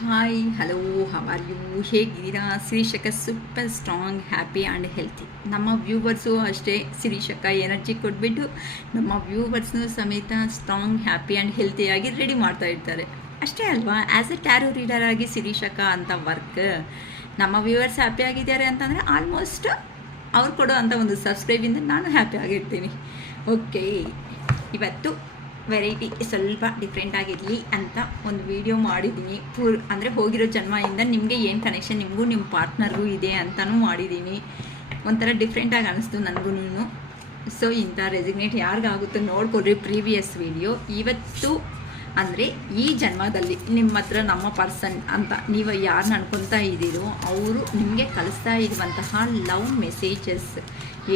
Hi hello how are you ಹೇಗಿದ್ದೀರಾ? ಶಿರೀಷಕ super strong happy and healthy. ನಮ್ಮ viewers ಅಷ್ಟೇ ಶಿರೀಷಕ ಎನರ್ಜಿ ಕೊಟ್ಬಿಟ್ಟು ನಮ್ಮ ವ್ಯೂವರ್ಸ್ನು ಸಮೇತ ಸ್ಟ್ರಾಂಗ್ ಹ್ಯಾಪಿ ಆ್ಯಂಡ್ ಹೆಲ್ತಿಯಾಗಿ ರೆಡಿ ಮಾಡ್ತಾ ಇರ್ತಾರೆ. ಅಷ್ಟೇ ಅಲ್ವಾ? ಆ್ಯಸ್ ಎ ಟ್ಯಾರೋ ರೀಡರ್ ಆಗಿ ಶಿರೀಷಕ ಅಂತ ವರ್ಕ್ ನಮ್ಮ ವ್ಯೂವರ್ಸ್ ಹ್ಯಾಪಿ ಆಗಿದ್ದಾರೆ ಅಂತಂದರೆ ಆಲ್ಮೋಸ್ಟ್ ಅವ್ರು ಕೊಡೋ ಅಂಥ ಒಂದು ಸಬ್ಸ್ಕ್ರೈಬಿಂದ ನಾನು ಹ್ಯಾಪಿ ಆಗಿರ್ತೀನಿ. ಓಕೆ, ಇವತ್ತು ವೆರೈಟಿ ಸ್ವಲ್ಪ ಡಿಫ್ರೆಂಟ್ ಆಗಿರಲಿ ಅಂತ ಒಂದು ವಿಡಿಯೋ ಮಾಡಿದ್ದೀನಿ. ಅಂದರೆ ಹೋಗಿರೋ ಜನ್ಮದಿಂದ ನಿಮಗೆ ಏನು ಕನೆಕ್ಷನ್ ನಿಮಗೂ ನಿಮ್ಮ ಪಾರ್ಟ್ನರ್ಗೂ ಇದೆ ಅಂತಲೂ ಮಾಡಿದ್ದೀನಿ. ಒಂಥರ ಡಿಫ್ರೆಂಟಾಗಿ ಅನ್ನಿಸ್ತು ನನಗೂ. ಸೊ ಇಂಥ ರೆಸಿಗ್ನೇಟ್ ಯಾರಿಗಾಗುತ್ತೋ ನೋಡ್ಕೊಡ್ರಿ ಪ್ರೀವಿಯಸ್ ವಿಡಿಯೋ. ಇವತ್ತು ಅಂದರೆ ಈ ಜನ್ಮದಲ್ಲಿ ನಿಮ್ಮ ಹತ್ರ ನಮ್ಮ ಪರ್ಸನ್ ಅಂತ ನೀವು ಯಾರನ್ನ ಅನ್ಕೊತಾ ಇದ್ದೀರೋ ಅವರು ನಿಮಗೆ ಕಳಿಸ್ತಾ ಇರುವಂತಹ ಲವ್ ಮೆಸೇಜಸ್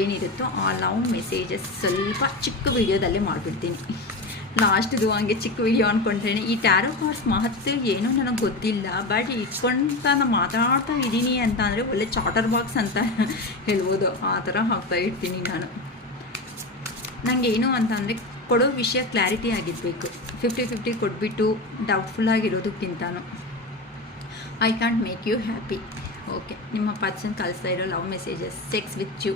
ಏನಿರುತ್ತೋ ಆ ಲವ್ ಮೆಸೇಜಸ್ ಸ್ವಲ್ಪ ಚಿಕ್ಕ ವಿಡಿಯೋದಲ್ಲೇ ಮಾಡಿಬಿಡ್ತೀನಿ. ಲಾಸ್ಟ್ದು ಹಂಗೆ ಚಿಕ್ಕ ವಿಡಿಯೋ ಅಂದ್ಕೊಂಡ್ರೆ ಈ ಟ್ಯಾರೋ ಕಾರ್ಡ್ಸ್ ಮಹತ್ವ ಏನೋ ನನಗೆ ಗೊತ್ತಿಲ್ಲ, ಬಟ್ ಇಟ್ಕೊಂತ ನಾನು ಮಾತಾಡ್ತಾ ಇದ್ದೀನಿ ಅಂತ ಅಂದರೆ ಒಳ್ಳೆ ಚಾಟರ್ ಬಾಕ್ಸ್ ಅಂತ ಹೇಳ್ಬೋದು. ಆ ಥರ ಹಾಕ್ತಾ ಇರ್ತೀನಿ ನಾನು. ನನಗೆ ಏನು ಅಂತ ಅಂದರೆ ಕೊಡೋ ವಿಷಯ ಕ್ಲಾರಿಟಿ ಆಗಿರಬೇಕು. 50-50 ಕೊಟ್ಬಿಟ್ಟು ಡೌಟ್ಫುಲ್ಲಾಗಿರೋದಕ್ಕಿಂತನೂ I can't make you happy. Okay, ನಿಮ್ಮ ಪರ್ಸನ್ ಕಳಿಸ್ತಾ ಇರೋ love messages. Sex with you,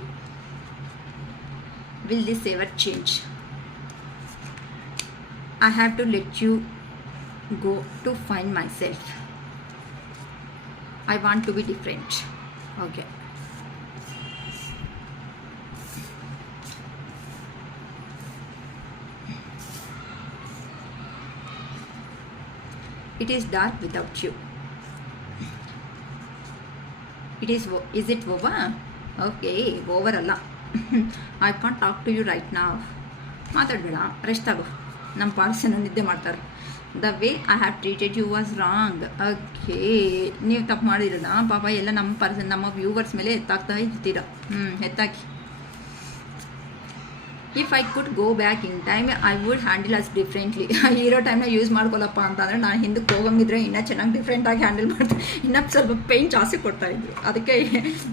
will this ever change? I have to let you go to find myself. I want to be different. Okay. It is dark without you. Is it over? Okay, over alla. I can't talk to you right now. ಮಾತಾಡಬೇಡ, rest ಆಗೋ. ನಮ್ಮ ಪಾರ್ಸನ್ನು ನಿದ್ದೆ ಮಾಡ್ತಾರೆ. The way I have treated you was wrong. Okay, ನೀವು ತಪ್ಪು ಮಾಡಿರೋಣ ಪಾಪ ಎಲ್ಲ ನಮ್ಮ ಪರ್ಸನ್ ನಮ್ಮ ವ್ಯೂವರ್ಸ್ ಮೇಲೆ ಎತ್ತಾಗ್ತಾ ಇರ್ತೀರ. ಎತ್ತಾಕಿ. If I could go back in time I would handle us differently. ಇರೋ ಟೈಮ್ನ ಯೂಸ್ ಮಾಡ್ಕೊಳಪ್ಪ ಅಂತಂದರೆ ನಾನು ಹಿಂದಕ್ಕೆ ಹೋಗಂಗಿದ್ರೆ ಇನ್ನೂ ಚೆನ್ನಾಗಿ ಡಿಫ್ರೆಂಟಾಗಿ ಹ್ಯಾಂಡಲ್ ಮಾಡ್ತೀನಿ. ಇನ್ನೂ ಸ್ವಲ್ಪ ಪೇಯ್ನ್ ಜಾಸ್ತಿ ಕೊಡ್ತಾಯಿದ್ರು. ಅದಕ್ಕೆ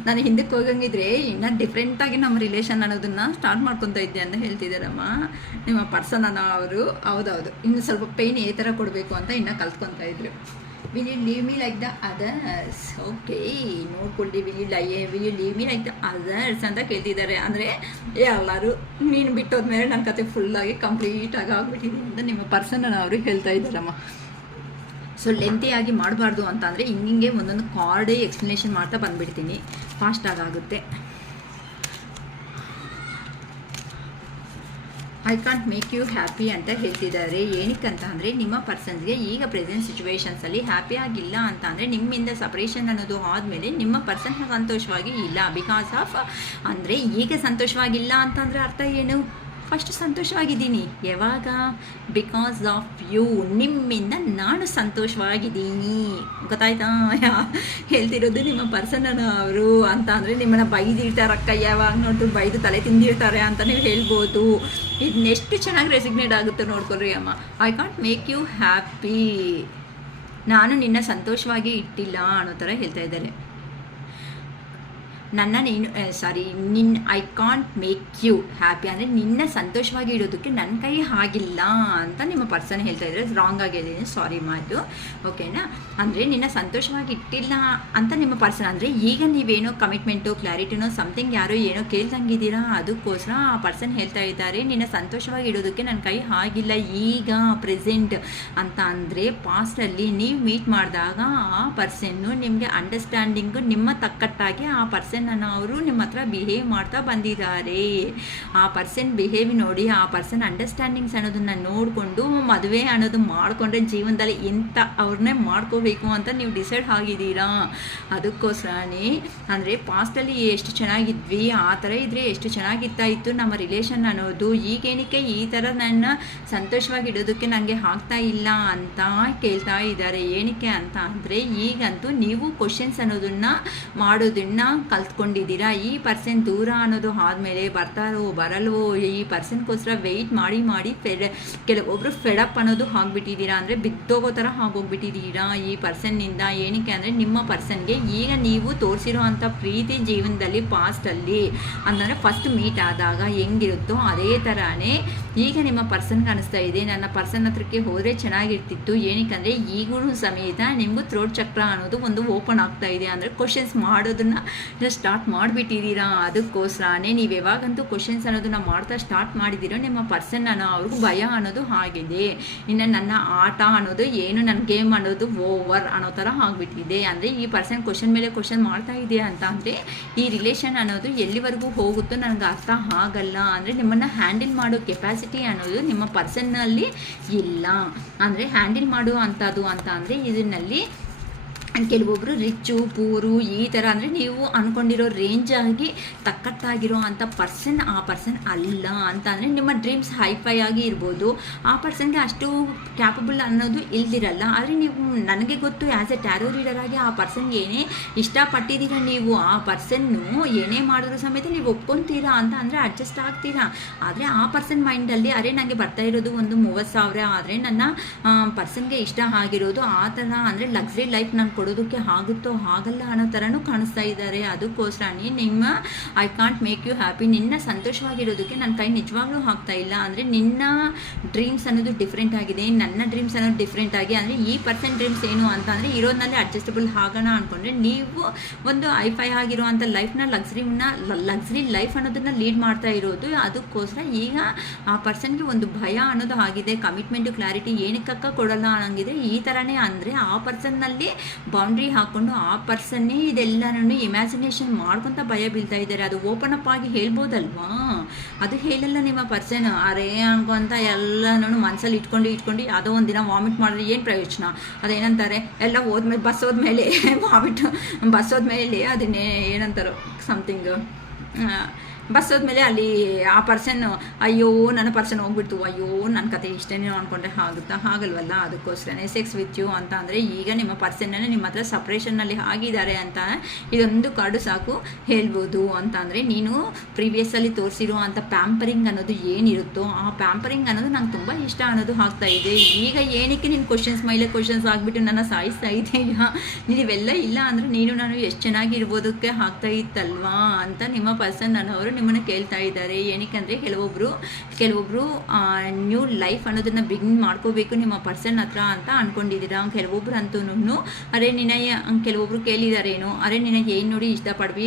ನಾನು ಹಿಂದಕ್ಕೆ ಹೋಗಂಗಿದ್ರೆ ಇನ್ನೂ ಡಿಫ್ರೆಂಟಾಗಿ ನಮ್ಮ ರಿಲೇಷನ್ ಅನ್ನೋದನ್ನು ಸ್ಟಾರ್ಟ್ ಮಾಡ್ಕೊತಾ ಇದ್ದೆ ಅಂತ ಹೇಳ್ತಿದ್ದಾರಮ್ಮ ನಿಮ್ಮ ಪರ್ಸನ್ ಅನ್ನೋ ಅವರು. ಹೌದೌದು, ಇನ್ನು ಸ್ವಲ್ಪ ಪೇಯ್ನ್ ಈ ಥರ ಕೊಡಬೇಕು ಅಂತ ಇನ್ನೂ ಕಲ್ತ್ಕೊತಾ ಇದ್ರು. Will you leave me like the others? Okay, ನೋಡ್ಕೊಳ್ಳಿ. Will you leave me like the others ಅಂತ ಕೇಳ್ತಿದ್ದಾರೆ. ಅಂದರೆ ಎಲ್ಲರೂ ನೀನು ಬಿಟ್ಟೋದ್ಮೇಲೆ ನನ್ನ ಕತೆ ಫುಲ್ಲಾಗಿ ಕಂಪ್ಲೀಟಾಗಿ ಆಗ್ಬಿಟ್ಟಿದೆ ಅಂತ ನಿಮ್ಮ ಪರ್ಸನ್ ಅವ್ರಿಗೆ ಹೇಳ್ತಾ ಇದ್ದಾರಮ್ಮ. ಸೊ ಲೆಂತಿಯಾಗಿ ಮಾಡಬಾರ್ದು ಅಂತ ಅಂದರೆ ಹಿಂಗೆ ಒಂದೊಂದು ಕಾರ್ಡೇ ಎಕ್ಸ್ಪ್ಲನೇಷನ್ ಮಾಡ್ತಾ ಬಂದುಬಿಡ್ತೀನಿ, ಫಾಸ್ಟಾಗುತ್ತೆ. I can't make you happy ಅಂತ ಹೇಳ್ತಿದ್ದಾರೆ. ಏನಕ್ಕಂತ ಅಂದರೆ ನಿಮ್ಮ ಪರ್ಸನ್ಸ್ಗೆ ಈಗ ಪ್ರೆಸೆಂಟ್ ಸಿಚುವೇಶನ್ಸಲ್ಲಿ ಹ್ಯಾಪಿ ಆಗಿಲ್ಲ ಅಂತ ಅಂದರೆ ನಿಮ್ಮಿಂದ ಸಪ್ರೇಷನ್ ಅನ್ನೋದು ಆದಮೇಲೆ ನಿಮ್ಮ ಪರ್ಸನ್ ಸಂತೋಷವಾಗಿ ಇಲ್ಲ. ಬಿಕಾಸ್ ಆಫ್ ಅಂದರೆ ಈಗ ಸಂತೋಷವಾಗಿಲ್ಲ ಅಂತಂದರೆ ಅರ್ಥ ಏನು? ಫಸ್ಟ್ ಸಂತೋಷವಾಗಿದ್ದೀನಿ. ಯಾವಾಗ? ಬಿಕಾಸ್ ಆಫ್ ಯು, ನಿಮ್ಮಿಂದ ನಾನು ಸಂತೋಷವಾಗಿದ್ದೀನಿ. ಗೊತ್ತಾಯ್ತಾ? ಹೇಳ್ತಿರೋದು ನಿಮ್ಮ ಪರ್ಸನ್ ಅವರು ಅಂತ ಅಂದರೆ ನಿಮ್ಮನ್ನು ಬೈದಿರ್ತಾರಕ್ಕ, ಯಾವಾಗ ನೋಡಿದ್ರು ಬೈದು ತಲೆ ತಿಂದಿರ್ತಾರೆ ಅಂತ ನೀವು ಹೇಳ್ಬೋದು. ಇದನ್ನೆಷ್ಟು ಚೆನ್ನಾಗಿ ರೆಸಿಗ್ನೇಟ್ ಆಗುತ್ತೆ ನೋಡ್ಕೊಳ್ರಿ ಅಮ್ಮ. I can't make you happy, ನಾನು ನಿನ್ನ ಸಂತೋಷವಾಗಿ ಇಟ್ಟಿಲ್ಲ ಅನ್ನೋ ಥರ ಹೇಳ್ತಾ ಇದ್ದಾರೆ. I can't make you happy ಅಂದರೆ ನಿನ್ನ ಸಂತೋಷವಾಗಿ ಇಡೋದಕ್ಕೆ ನನ್ನ ಕೈ ಆಗಿಲ್ಲ ಅಂತ ನಿಮ್ಮ ಪರ್ಸನ್ ಹೇಳ್ತಾ ಇದ್ದಾರೆ. ರಾಂಗ್ ಆಗಿದ್ದೀನಿ, ಸಾರಿ ಮಾತು. ಓಕೆನಾ? ಅಂದರೆ ನಿನ್ನ ಸಂತೋಷವಾಗಿ ಇಟ್ಟಿಲ್ಲ ಅಂತ ನಿಮ್ಮ ಪರ್ಸನ್ ಅಂದರೆ ಈಗ ನೀವೇನೋ ಕಮಿಟ್ಮೆಂಟು ಕ್ಲಾರಿಟಿನೋ ಸಮಥಿಂಗ್ ಯಾರೋ ಏನೋ ಕೇಳ್ದಂಗಿದ್ದೀರಾ, ಅದಕ್ಕೋಸ್ಕರ ಆ ಪರ್ಸನ್ ಹೇಳ್ತಾ ಇದ್ದಾರೆ ನಿನ್ನ ಸಂತೋಷವಾಗಿ ಇಡೋದಕ್ಕೆ ನನ್ನ ಕೈ ಆಗಿಲ್ಲ ಈಗ ಪ್ರೆಸೆಂಟ್ ಅಂತ. ಅಂದರೆ ಪಾಸ್ಟಲ್ಲಿ ನೀವು ಮೀಟ್ ಮಾಡಿದಾಗ ಆ ಪರ್ಸನ್ನು ನಿಮಗೆ ಅಂಡರ್ಸ್ಟ್ಯಾಂಡಿಂಗು ನಿಮ್ಮ ತಕ್ಕಟ್ಟಾಗಿ ಆ ಪರ್ಸನ್ ಅವರು ನಿಮ್ಮ ಹತ್ರ ಬಿಹೇವ್ ಮಾಡ್ತಾ ಬಂದಿದ್ದಾರೆ. ಆ ಪರ್ಸನ್ ಬಿಹೇವ್ ನೋಡಿ, ಆ ಪರ್ಸನ್ ಅಂಡರ್ಸ್ಟ್ಯಾಂಡಿಂಗ್ಸ್ ಅನ್ನೋದನ್ನ ನೋಡಿಕೊಂಡು ಮದುವೆ ಅನ್ನೋದು ಮಾಡಿಕೊಂಡ್ರೆ ಜೀವನದಲ್ಲಿ ಎಂಥ ಅವ್ರನ್ನೇ ಮಾಡ್ಕೋಬೇಕು ಅಂತ ನೀವು ಡಿಸೈಡ್ ಆಗಿದ್ದೀರಾ. ಅದಕ್ಕೋಸ್ಕರನೇ ಅಂದರೆ ಪಾಸ್ಟಲ್ಲಿ ಎಷ್ಟು ಚೆನ್ನಾಗಿದ್ವಿ ಆ ಥರ ಇದ್ದರೆ ಎಷ್ಟು ಚೆನ್ನಾಗಿರ್ತಾ ಇತ್ತು ನಮ್ಮ ರಿಲೇಷನ್ ಅನ್ನೋದು. ಈಗೇನಕ್ಕೆ ಈ ಥರ ನನ್ನ ಸಂತೋಷವಾಗಿ ಇಡೋದಕ್ಕೆ ನನಗೆ ಆಗ್ತಾ ಇಲ್ಲ ಅಂತ ಕೇಳ್ತಾ ಇದ್ದಾರೆ. ಏನಕ್ಕೆ ಅಂತ ಅಂದರೆ ಈಗಂತೂ ನೀವು ಕ್ವಶನ್ಸ್ ಅನ್ನೋದನ್ನು ಮಾಡೋದನ್ನು ಕಲ್ತ್ಕೊಂಡು ಕಲ್ತ್ಕೊಂಡಿದ್ದೀರಾ. ಈ ಪರ್ಸನ್ ದೂರ ಅನ್ನೋದು ಆದಮೇಲೆ ಬರ್ತಾರೋ ಬರಲ್ವೋ ಈ ಪರ್ಸನ್ಗೋಸ್ಕರ ವೆಯ್ಟ್ ಮಾಡಿ ಮಾಡಿ ಕೆಲವೊಬ್ಬರು ಫೆಡಪ್ ಅನ್ನೋದು ಆಗಿಬಿಟ್ಟಿದ್ದೀರಾ, ಅಂದರೆ ಬಿದ್ದೋಗೋ ಥರ ಆಗೋಗ್ಬಿಟ್ಟಿದ್ದೀರಾ ಈ ಪರ್ಸನ್ನಿಂದ. ಏನಕ್ಕೆ ಅಂದರೆ ನಿಮ್ಮ ಪರ್ಸನ್ಗೆ ಈಗ ನೀವು ತೋರಿಸಿರೋ ಅಂಥ ಪ್ರೀತಿ ಜೀವನದಲ್ಲಿ ಪಾಸ್ಟಲ್ಲಿ ಅಂದರೆ ಫಸ್ಟ್ ಮೀಟ್ ಆದಾಗ ಹೆಂಗಿರುತ್ತೋ ಅದೇ ಥರನೇ ಈಗ ನಿಮ್ಮ ಪರ್ಸನ್ಗೆ ಅನಿಸ್ತಾ ಇದೆ, ನನ್ನ ಪರ್ಸನ್ ಹತ್ರಕ್ಕೆ ಹೋದರೆ ಚೆನ್ನಾಗಿರ್ತಿತ್ತು. ಏನಕ್ಕೆ ಅಂದರೆ ಈಗಲೂ ಸಮೇತ ನಿಮಗೂ ಥ್ರೋಟ್ ಚಕ್ರ ಅನ್ನೋದು ಒಂದು ಓಪನ್ ಆಗ್ತಾ ಇದೆ, ಅಂದರೆ ಕ್ವಶನ್ಸ್ ಮಾಡೋದನ್ನು ಸ್ಟಾರ್ಟ್ ಮಾಡಿಬಿಟ್ಟಿದ್ದೀರಾ. ಅದಕ್ಕೋಸ್ಕರನೇ ನೀವು ಯಾವಾಗಂತೂ ಕ್ವಶನ್ಸ್ ಅನ್ನೋದನ್ನ ಮಾಡ್ತಾ ಸ್ಟಾರ್ಟ್ ಮಾಡಿದ್ದೀರೋ ನಿಮ್ಮ ಪರ್ಸನ್ ಅವ್ರಿಗೂ ಭಯ ಅನ್ನೋದು ಆಗಿದೆ. ಇನ್ನು ನನ್ನ ಆಟ ಅನ್ನೋದು ಏನು, ನನ್ನ ಗೇಮ್ ಅನ್ನೋದು ಓವರ್ ಅನ್ನೋ ಥರ ಆಗಿಬಿಟ್ಟಿದೆ. ಅಂದರೆ ಈ ಪರ್ಸನ್ ಕ್ವಶನ್ ಮೇಲೆ ಕ್ವಶನ್ ಮಾಡ್ತಾ ಇದೆಯಾ ಅಂತ ಅಂದರೆ ಈ ರಿಲೇಷನ್ ಅನ್ನೋದು ಎಲ್ಲಿವರೆಗೂ ಹೋಗುತ್ತೋ ನನಗೆ ಅರ್ಥ ಆಗಲ್ಲ. ಅಂದರೆ ನಿಮ್ಮನ್ನು ಹ್ಯಾಂಡಲ್ ಮಾಡೋ ಕೆಪಾಸಿಟಿ ಅನ್ನೋದು ನಿಮ್ಮ ಪರ್ಸನ್ನಲ್ಲಿ ಇಲ್ಲ. ಅಂದರೆ ಹ್ಯಾಂಡಲ್ ಮಾಡೋ ಅಂಥದ್ದು ಅಂತ ಅಂದರೆ ಇದರಲ್ಲಿ ಕೆಲವೊಬ್ಬರು ರಿಚ್ಚು ಪೂರು ಈ ಥರ ಅಂದರೆ ನೀವು ಅಂದ್ಕೊಂಡಿರೋ ರೇಂಜಾಗಿ ತಕ್ಕಟ್ಟಾಗಿರೋ ಅಂಥ ಪರ್ಸನ್ ಆ ಪರ್ಸನ್ ಅಲ್ಲ. ಅಂತ ಅಂದರೆ ನಿಮ್ಮ ಡ್ರೀಮ್ಸ್ ಹೈಫೈ ಆಗಿ ಇರ್ಬೋದು, ಆ ಪರ್ಸನ್ಗೆ ಅಷ್ಟು ಕ್ಯಾಪಬಲ್ ಅನ್ನೋದು ಇಲ್ದಿರಲ್ಲ. ಆದರೆ ನೀವು ನನಗೆ ಗೊತ್ತು ಆ್ಯಸ್ ಎ ಟ್ಯಾರೋ ರೀಡರ್ ಆಗಿ ಆ ಪರ್ಸನ್ ಏನೇ ಇಷ್ಟಪಟ್ಟಿದ್ದೀರ ನೀವು ಆ ಪರ್ಸನ್ನು ಏನೇ ಮಾಡಿದ್ರು ಸಮೇತ ನೀವು ಒಪ್ಕೊತೀರಾ ಅಂತ ಅಂದರೆ ಅಡ್ಜಸ್ಟ್ ಆಗ್ತೀರಾ. ಆದರೆ ಆ ಪರ್ಸನ್ ಮೈಂಡಲ್ಲಿ ಅರೆ ನನಗೆ ಬರ್ತಾ ಇರೋದು ಒಂದು 30,000 ಆದರೆ ನನ್ನ ಪರ್ಸನ್ಗೆ ಇಷ್ಟ ಆಗಿರೋದು ಆ ಥರ ಅಂದರೆ ಲಕ್ಸುರಿ ಲೈಫ್ ನಾನು ಕೊಡೋದಕ್ಕೆ ಆಗುತ್ತೋ ಆಗಲ್ಲ ಅನ್ನೋ ಥರನೂ ಕಾಣಿಸ್ತಾ ಇದ್ದಾರೆ. ಅದಕ್ಕೋಸ್ಕರನೇ ನಿಮ್ಮ I can't make you happy, ನಿನ್ನ ಸಂತೋಷವಾಗಿರೋದಕ್ಕೆ ನನ್ನ ಕೈ ನಿಜವಾಗ್ಲೂ ಆಗ್ತಾ ಇಲ್ಲ. ಅಂದರೆ ನಿನ್ನ ಡ್ರೀಮ್ಸ್ ಅನ್ನೋದು ಡಿಫ್ರೆಂಟ್ ಆಗಿದೆ, ನನ್ನ ಡ್ರೀಮ್ಸ್ ಅನ್ನೋದು ಡಿಫ್ರೆಂಟ್ ಆಗಿ. ಅಂದರೆ ಈ ಪರ್ಸನ್ ಡ್ರೀಮ್ಸ್ ಏನು ಅಂತ ಅಂದರೆ ಇರೋದ್ರಲ್ಲಿ ಅಡ್ಜಸ್ಟಬಲ್ ಆಗೋಣ ಅಂದ್ಕೊಂಡ್ರೆ ನೀವು ಒಂದು ಐಫೈ ಆಗಿರೋ ಅಂಥ ಲೈಫ್ನ ಲಕ್ಸುರಿ ಲೈಫ್ ಅನ್ನೋದನ್ನ ಲೀಡ್ ಮಾಡ್ತಾ ಇರೋದು. ಅದಕ್ಕೋಸ್ಕರ ಈಗ ಆ ಪರ್ಸನ್ಗೆ ಒಂದು ಭಯ ಅನ್ನೋದು ಆಗಿದೆ, ಕಮಿಟ್ಮೆಂಟು ಕ್ಲಾರಿಟಿ ಏನಕ್ಕಕ್ಕ ಕೊಡಲ್ಲ ಅನ್ನಂಗಿದೆ. ಈ ಥರನೇ ಅಂದರೆ ಆ ಪರ್ಸನ್ನಲ್ಲಿ ಬೌಂಡ್ರಿ ಹಾಕ್ಕೊಂಡು ಆ ಪರ್ಸನ್ನೇ ಇದೆಲ್ಲನೂ ಇಮ್ಯಾಜಿನೇಷನ್ ಮಾಡ್ಕೊತ ಭಯ ಬೀಳ್ತಾ ಇದ್ದಾರೆ. ಅದು ಓಪನ್ ಅಪ್ ಆಗಿ ಹೇಳ್ಬೋದಲ್ವಾ, ಅದು ಹೇಳಲ್ಲ ನಿಮ್ಮ ಪರ್ಸನ್. ಅರೇ ಅನ್ಕೊಂತ ಎಲ್ಲನೂ ಮನಸ್ಸಲ್ಲಿ ಇಟ್ಕೊಂಡು ಯಾವುದೋ ಒಂದು ದಿನ ವಾಮಿಟ್ ಮಾಡಿದ್ರೆ ಏನು ಪ್ರಯೋಜನ? ಅದೇನಂತಾರೆ ಎಲ್ಲ ಹೋದ್ಮೇಲೆ ಬಸ್ ಹೋದ್ಮೇಲೆ ವಾಮಿಟ್ ಬಸ್ ಹೋದ್ಮೇಲೆ ಅದನ್ನೇ ಏನಂತಾರೋ ಸಮಥಿಂಗ್ ಬಸ್ ಹೋದ್ಮೇಲೆ ಅಲ್ಲಿ ಆ ಪರ್ಸನ್ ಅಯ್ಯೋ ನನ್ನ ಪರ್ಸನ್ ಹೋಗ್ಬಿಡ್ತು, ಅಯ್ಯೋ ನನ್ನ ಕತೆ ಇಷ್ಟೇನೋ ಅಂದ್ಕೊಂಡ್ರೆ ಆಗುತ್ತಾ? ಆಗಲ್ವಲ್ಲ. ಅದಕ್ಕೋಸ್ಕರನೇ ಸೆಕ್ಸ್ ವಿತ್ ಯು ಅಂತ ಅಂದರೆ ಈಗ ನಿಮ್ಮ ಪರ್ಸನ್ನೇ ನಿಮ್ಮ ಹತ್ರ ಸಪ್ರೇಷನ್ನಲ್ಲಿ ಆಗಿದ್ದಾರೆ ಅಂತ ಇದೊಂದು ಕಾರ್ಡು ಸಾಕು ಹೇಳ್ಬೋದು. ಅಂತ ಅಂದರೆ ನೀನು ಪ್ರೀವಿಯಸ್ಸಲ್ಲಿ ತೋರಿಸಿರೋ ಅಂಥ ಪ್ಯಾಂಪರಿಂಗ್ ಅನ್ನೋದು ಏನಿರುತ್ತೋ ಆ ಪ್ಯಾಂಪರಿಂಗ್ ಅನ್ನೋದು ನಂಗೆ ತುಂಬ ಇಷ್ಟ ಅನ್ನೋದು ಆಗ್ತಾ ಇದೆ. ಈಗ ಏನಕ್ಕೆ ನೀನು ಕ್ವಶನ್ಸ್ ಮೇಲೆ ಕ್ವಶನ್ಸ್ ಆಗಿಬಿಟ್ಟು ನನ್ನ ಸಾಯಿಸ್ತಾ ಇದೆಯಾ? ನೀವೆಲ್ಲ ಇಲ್ಲ ಅಂದರೆ ನಾನು ಎಷ್ಟು ಚೆನ್ನಾಗಿರ್ಬೋದಕ್ಕೆ ಆಗ್ತಾ ಇತ್ತಲ್ವಾ ಅಂತ ನಿಮ್ಮ ಪರ್ಸನ್ ಅನ್ನೋರು ನಿಮ್ಮನ್ನು ಕೇಳ್ತಾ ಇದ್ದಾರೆ. ಏನಕ್ಕೆ ಕೆಲವೊಬ್ಬರು ನ್ಯೂ ಲೈಫ್ ಅನ್ನೋದನ್ನ ಬಿಗಿನ್ ಮಾಡ್ಕೋಬೇಕು ನಿಮ್ಮ ಪರ್ಸನ್ ಹತ್ರ ಅಂತ ಅಂದ್ಕೊಂಡಿದ್ದೀರಾ. ಕೆಲವೊಬ್ರು ಅಂತೂ ಅರೆ ಕೆಲವೊಬ್ರು ಕೇಳಿದಾರೇನು, ಅರೆ ನಿನಗೆ ಏನು ನೋಡಿ ಇಷ್ಟಪಡ್ವಿ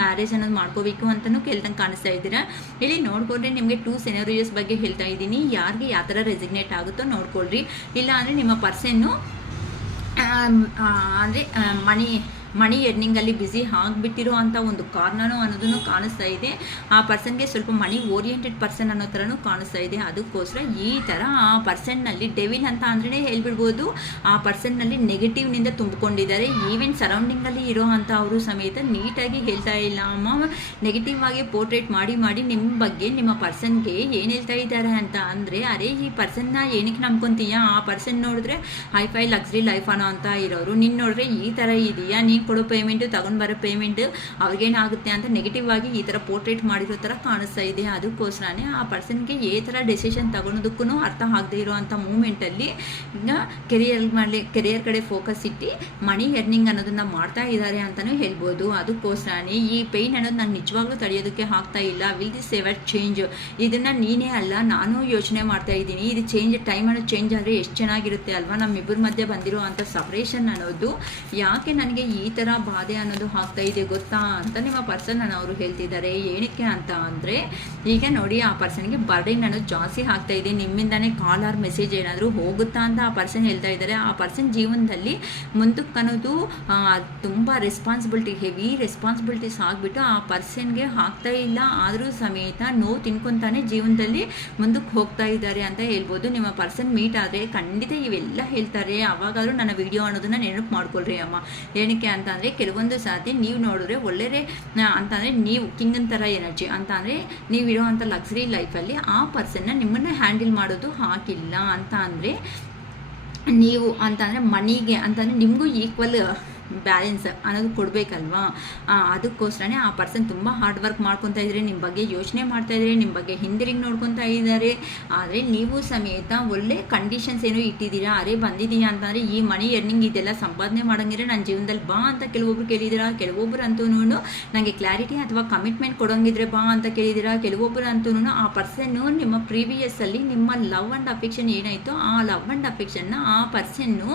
ಮ್ಯಾರೇಜ್ ಅನ್ನೋದು ಮಾಡ್ಕೋಬೇಕು ಅಂತಲೂ ಕೇಳ್ದಂಗೆ ಕಾಣಿಸ್ತಾ ಇದ್ದೀರಾ. ಇಲ್ಲಿ ನೋಡ್ಕೊಂಡ್ರೆ ನಿಮಗೆ 2 ಸಿನಾರಿಯೋಸ್ ಬಗ್ಗೆ ಹೇಳ್ತಾ ಇದ್ದೀನಿ. ಯಾರಿಗೆ ಯಾವ ಥರ ರೆಸಿಗ್ನೇಟ್ ಆಗುತ್ತೋ ನೋಡ್ಕೊಳ್ರಿ. ಇಲ್ಲ ಅಂದರೆ ನಿಮ್ಮ ಪರ್ಸನ್ನು ಅಂದರೆ ಮನಿ ಎರ್ನಿಂಗಲ್ಲಿ ಬ್ಯುಸಿ ಆಗಿಬಿಟ್ಟಿರೋ ಅಂಥ ಒಂದು ಕಾರಣನೂ ಅನ್ನೋದನ್ನು ಕಾಣಿಸ್ತಾ ಇದೆ. ಆ ಪರ್ಸನ್ಗೆ ಸ್ವಲ್ಪ ಮನಿ ಓರಿಯೆಂಟೆಡ್ ಪರ್ಸನ್ ಅನ್ನೋ ಥರನೂ ಕಾಣಿಸ್ತಾ ಇದೆ. ಅದಕ್ಕೋಸ್ಕರ ಈ ಥರ ಆ ಪರ್ಸನ್ನಲ್ಲಿ ಡೆವಿಲ್ ಅಂತ ಅಂದ್ರೆ ಹೇಳ್ಬಿಡ್ಬೋದು, ಆ ಪರ್ಸನ್ನಲ್ಲಿ ನೆಗೆಟಿವ್ನಿಂದ ತುಂಬಿಕೊಂಡಿದ್ದಾರೆ. ಈವನ್ ಸರೌಂಡಿಂಗಲ್ಲಿ ಇರೋ ಅಂಥ ಅವರು ಸಮೇತ ನೀಟಾಗಿ ಹೇಳ್ತಾ ಇಲ್ಲ ಅಮ್ಮ, ನೆಗೆಟಿವ್ ಆಗಿ ಪೋರ್ಟ್ರೇಟ್ ಮಾಡಿ ನಿಮ್ಮ ಬಗ್ಗೆ ನಿಮ್ಮ ಪರ್ಸನ್ಗೆ ಏನು ಹೇಳ್ತಾ ಇದ್ದಾರೆ ಅಂತ ಅಂದರೆ ಅರೆ ಈ ಪರ್ಸನ್ನ ಏನಕ್ಕೆ ನಂಬ್ಕೊತೀಯ? ಆ ಪರ್ಸನ್ ನೋಡಿದ್ರೆ ಹೈಫೈ ಲಕ್ಸುರಿ ಲೈಫ್ ಅನ್ನೋ ಅಂತ ಇರೋರು, ನೀನು ನೋಡಿದ್ರೆ ಈ ಥರ ಇದೆಯಾ, ನೀನು ಕೊಡೋ ಪೇಮೆಂಟು ತಗೊಂಡು ಬರೋ ಪೇಮೆಂಟ್ ಅವ್ರಿಗೇನಾಗುತ್ತೆ ಅಂತ ನೆಗೆಟಿವ್ ಆಗಿ ಈ ಥರ ಪೋರ್ಟ್ರೇಟ್ ಮಾಡಿರೋ ಥರ ಕಾಣಿಸ್ತಾ ಇದೆ. ಅದಕ್ಕೋಸ್ಕರನೇ ಆ ಪರ್ಸನ್ಗೆ ಈ ಥರ ಡೆಸಿಷನ್ ತಗೊಳೋದಕ್ಕೂ ಅರ್ಥ ಆಗದೆ ಇರೋ ಅಂಥ ಮೂಮೆಂಟಲ್ಲಿ ಈಗ ಕೆರಿಯರ್ ಕಡೆ ಫೋಕಸ್ ಇಟ್ಟು ಮನಿ ಎರ್ನಿಂಗ್ ಅನ್ನೋದನ್ನ ಮಾಡ್ತಾ ಇದ್ದಾರೆ ಅಂತಲೂ ಹೇಳ್ಬೋದು. ಅದಕ್ಕೋಸ್ಕರನೇ ಈ ಪೇಯ್ನ್ ಅನ್ನೋದು ನಂಗೆ ನಿಜವಾಗ್ಲೂ ತಡೆಯೋದಕ್ಕೆ ಆಗ್ತಾ ಇಲ್ಲ. Will this ever change? ಇದನ್ನು ನೀನೇ ಅಲ್ಲ ನಾನು ಯೋಚನೆ ಮಾಡ್ತಾ ಇದ್ದೀನಿ. ಇದು ಟೈಮ್ ಅನ್ನೋದು ಚೇಂಜ್ ಆದರೆ ಎಷ್ಟು ಚೆನ್ನಾಗಿರುತ್ತೆ ಅಲ್ವಾ? ನಮ್ಮಿಬ್ಬರ ಮಧ್ಯೆ ಬಂದಿರೋ ಅಂಥ ಸಪ್ರೇಷನ್ ಅನ್ನೋದು ಯಾಕೆ ನನಗೆ ಈ ಥರ ಬಾಧೆ ಅನ್ನೋದು ಆಗ್ತಾ ಇದೆ ಗೊತ್ತಾ ಅಂತ ನಿಮ್ಮ ಪರ್ಸನ್ ಅವರು ಹೇಳ್ತಿದ್ದಾರೆ. ಏನಕ್ಕೆ ಅಂತ ಅಂದರೆ ಈಗ ನೋಡಿ ಆ ಪರ್ಸನ್ಗೆ ಬರ್ಡನ್ ಅನ್ನೋದು ಜಾಸ್ತಿ ಆಗ್ತಾ ಇದೆ. ನಿಮ್ಮಿಂದನೇ ಕಾಲ್ ಆರ್ ಮೆಸೇಜ್ ಏನಾದರೂ ಹೋಗುತ್ತಾ ಅಂತ ಆ ಪರ್ಸನ್ ಹೇಳ್ತಾ ಇದ್ದಾರೆ. ಆ ಪರ್ಸನ್ ಜೀವನದಲ್ಲಿ ಮುಂದಕ್ಕೆ ಅನ್ನೋದು ತುಂಬ ಹೆವಿ ರೆಸ್ಪಾನ್ಸಿಬಿಲಿಟೀಸ್ ಆಗಿಬಿಟ್ಟು ಆ ಪರ್ಸನ್ಗೆ ಆಗ್ತಾ ಇಲ್ಲ. ಆದರೂ ಸಮೇತ ನೋವು ತಿನ್ಕೊತಾನೆ ಜೀವನದಲ್ಲಿ ಮುಂದಕ್ಕೆ ಹೋಗ್ತಾ ಇದ್ದಾರೆ ಅಂತ ಹೇಳ್ಬೋದು. ನಿಮ್ಮ ಪರ್ಸನ್ ಮೀಟ್ ಆದರೆ ಖಂಡಿತ ಇವೆಲ್ಲ ಹೇಳ್ತಾರೆ. ಅವಾಗಾದರೂ ನನ್ನ ವಿಡಿಯೋ ಅನ್ನೋದನ್ನ ನೆನಪು ಮಾಡ್ಕೊಳ್ರಿ ಅಮ್ಮ. ಏನಕ್ಕೆ ಅಂತ ಅಂದರೆ ಕೆಲವೊಂದು ಸಾತಿ ನೀವು ನೋಡಿದ್ರೆ ಒಳ್ಳೆಯದೇ ಅಂತಂದರೆ ನೀವು ಕಿಂಗನ್ ಥರ ಎನರ್ಜಿ ಅಂತ ಅಂದರೆ ನೀವಿರೋ ಅಂಥ ಲಕ್ಸುರಿ ಲೈಫಲ್ಲಿ ಆ ಪರ್ಸನ್ನ ನಿಮ್ಮನ್ನು ಹ್ಯಾಂಡಲ್ ಮಾಡೋದು ಹಾಕಿಲ್ಲ ಅಂತ ಅಂದರೆ ನೀವು ಅಂತಂದರೆ ಮನಿಗೆ ಅಂತಂದರೆ ನಿಮಗೂ ಈಕ್ವಲ್ ಬ್ಯಾಲೆನ್ಸ್ ಅನ್ನೋದು ಕೊಡಬೇಕಲ್ವಾ. ಅದಕ್ಕೋಸ್ಕರನೇ ಆ ಪರ್ಸನ್ ತುಂಬ ಹಾರ್ಡ್ ವರ್ಕ್ ಮಾಡ್ಕೊತಾ ಇದ್ದಾರೆ, ನಿಮ್ಮ ಬಗ್ಗೆ ಯೋಚನೆ ಮಾಡ್ತಾ ಇದ್ದಾರೆ, ನಿಮ್ಮ ಬಗ್ಗೆ ಹಿಂದಿರುಗಿ ನೋಡ್ಕೊತಾ ಇದ್ದಾರೆ. ಆದರೆ ನೀವು ಸಮೇತ ಒಳ್ಳೆ ಕಂಡೀಷನ್ಸ್ ಏನೋ ಇಟ್ಟಿದ್ದೀರಾ. ಅರೆ ಬಂದಿದ್ದೀಯಾ ಅಂತಂದರೆ ಈ ಮನಿ ಎರ್ನಿಂಗ್ ಇದೆಲ್ಲ ಸಂಪಾದನೆ ಮಾಡೋಂಗಿದ್ರೆ ನನ್ನ ಜೀವನದಲ್ಲಿ ಬಾ ಅಂತ ಕೆಲವೊಬ್ರು ಕೇಳಿದ್ದೀರಾ. ಕೆಲವೊಬ್ರು ಅಂತೂ ನನಗೆ ಕ್ಲಾರಿಟಿ ಅಥವಾ ಕಮಿಟ್ಮೆಂಟ್ ಕೊಡೋಂಗಿದ್ರೆ ಬಾ ಅಂತ ಕೇಳಿದ್ದೀರಾ. ಕೆಲವೊಬ್ಬರು ಅಂತೂ ಆ ಪರ್ಸನ್ನು ನಿಮ್ಮ ಪ್ರೀವಿಯಸ್ಸಲ್ಲಿ ನಿಮ್ಮ ಲವ್ ಆ್ಯಂಡ್ ಅಫೆಕ್ಷನ್ ಏನಾಯಿತು ಆ ಲವ್ ಆ್ಯಂಡ್ ಅಫೆಕ್ಷನ್ನ ಆ ಪರ್ಸನ್ನು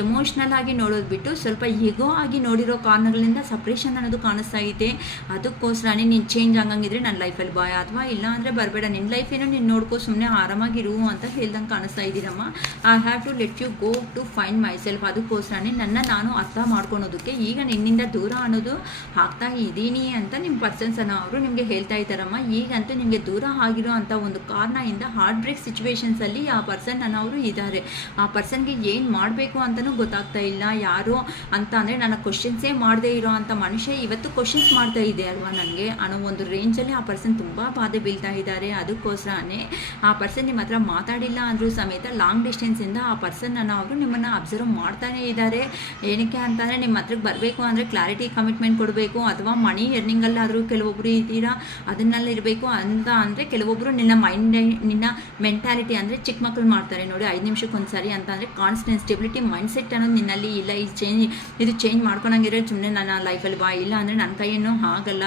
ಎಮೋಷ್ನಲ್ ಆಗಿ ನೋಡೋದು ಬಿಟ್ಟು ಸ್ವಲ್ಪ ಈಗೋ ಆಗಿ ನೋಡಿರೋ ಕಾರಣಗಳಿಂದ ಸಪ್ರೇಷನ್ ಅನ್ನೋದು ಕಾಣಿಸ್ತಾ ಇದೆ. ಅದಕ್ಕೋಸ್ಕರನೇ ನೀನು ಚೇಂಜ್ ಆಗಂಗಿದ್ರೆ ನನ್ನ ಲೈಫಲ್ಲಿ ಬಾಯ್, ಅಥವಾ ಇಲ್ಲ ಅಂದರೆ ಬರಬೇಡ, ನಿನ್ನ ಲೈಫ್ ಏನೋ ನೀನು ನೋಡ್ಕೋ, ಸುಮ್ಮನೆ ಆರಾಮಾಗಿರು ಅಂತ ಹೇಳ್ದಂಗೆ ಕಾಣಿಸ್ತಾ ಇದ್ದೀರಮ್ಮ. I have to let you go to find myself. ಅದಕ್ಕೋಸ್ಕರನೇ ನಾನು ಅರ್ಥ ಮಾಡ್ಕೊಳೋದಕ್ಕೆ ಈಗ ನಿನ್ನಿಂದ ದೂರ ಅನ್ನೋದು ಆಗ್ತಾ ಇದ್ದೀನಿ ಅಂತ ನಿಮ್ಮ ಪರ್ಸನ್ಸ್ ಅವರು ನಿಮಗೆ ಹೇಳ್ತಾ ಇದ್ದಾರಮ್ಮ. ಈಗಂತೂ ನಿಮಗೆ ದೂರ ಆಗಿರೋ ಅಂಥ ಒಂದು ಕಾರಣದಿಂದ ಹಾರ್ಟ್ ಬ್ರೇಕ್ ಸಿಚುವೇಶನ್ಸಲ್ಲಿ ಆ ಪರ್ಸನ್ ಅವರು ಇದ್ದಾರೆ. ಆ ಪರ್ಸನ್ಗೆ ಏನು ಮಾಡಬೇಕು ಅಂತಲೂ ಗೊತ್ತಾಗ್ತಾ ಇಲ್ಲ. ಯಾರು ಅಂತ ಅಂದರೆ ನನ್ನ ಕ್ವಶನ್ಸೇ ಮಾಡದೇ ಇರೋ ಅಂಥ ಮನುಷ್ಯ ಇವತ್ತು ಕ್ವಶನ್ಸ್ ಮಾಡ್ತಾ ಇದೆ ಅಲ್ವಾ ನನಗೆ ಅನ್ನೋ ಒಂದು ರೇಂಜಲ್ಲಿ ಆ ಪರ್ಸನ್ ತುಂಬ ಬಾಧೆ ಬೀಳ್ತಾ ಇದ್ದಾರೆ. ಅದಕ್ಕೋಸ್ಕರನೇ ಆ ಪರ್ಸನ್ ನಿಮ್ಮ ಹತ್ರ ಮಾತಾಡಿಲ್ಲ ಅಂದರೂ ಸಮೇತ ಲಾಂಗ್ ಡಿಸ್ಟೆನ್ಸಿಂದ ಆ ಪರ್ಸನ್ ಅವರು ನಿಮ್ಮನ್ನು ಅಬ್ಸರ್ವ್ ಮಾಡ್ತಾನೇ ಇದ್ದಾರೆ. ಏನಕ್ಕೆ ಅಂತಂದರೆ ನಿಮ್ಮ ಹತ್ರಕ್ಕೆ ಬರಬೇಕು ಅಂದರೆ ಕ್ಲಾರಿಟಿ ಕಮಿಟ್ಮೆಂಟ್ ಕೊಡಬೇಕು, ಅಥವಾ ಮನಿ ಎರ್ನಿಂಗಲ್ಲಾದರೂ ಕೆಲವೊಬ್ಬರು ಇದ್ದೀರಾ ಅದನ್ನೆಲ್ಲ ಇರಬೇಕು ಅಂತ ಅಂದರೆ ಕೆಲವೊಬ್ಬರು ನಿನ್ನ ಮೆಂಟಾಲಿಟಿ ಅಂದರೆ ಚಿಕ್ಕ ಮಕ್ಕಳು ಮಾಡ್ತಾರೆ ನೋಡಿ 5 ನಿಮಿಷಕ್ಕೊಂದ್ಸರಿ ಅಂತ ಅಂದರೆ ಕಾನ್ಸ್ಟೆಂಟ್ ಸ್ಟೆಬಿಲಿಟಿ ಮೈಂಡ್ ಸೆಟ್ ಅನ್ನೋದು ನಿನ್ನಲ್ಲಿ ಇಲ್ಲ. ಇದು ಚೇಂಜ್ ಮಾಡ್ಕೊಳಂಗಿರೋ ಸುಮ್ಮನೆ ನನ್ನ ಲೈಫಲ್ಲಿ ಬಾ, ಇಲ್ಲ ಅಂದರೆ ನನ್ನ ಕೈಯನ್ನು ಆಗಲ್ಲ,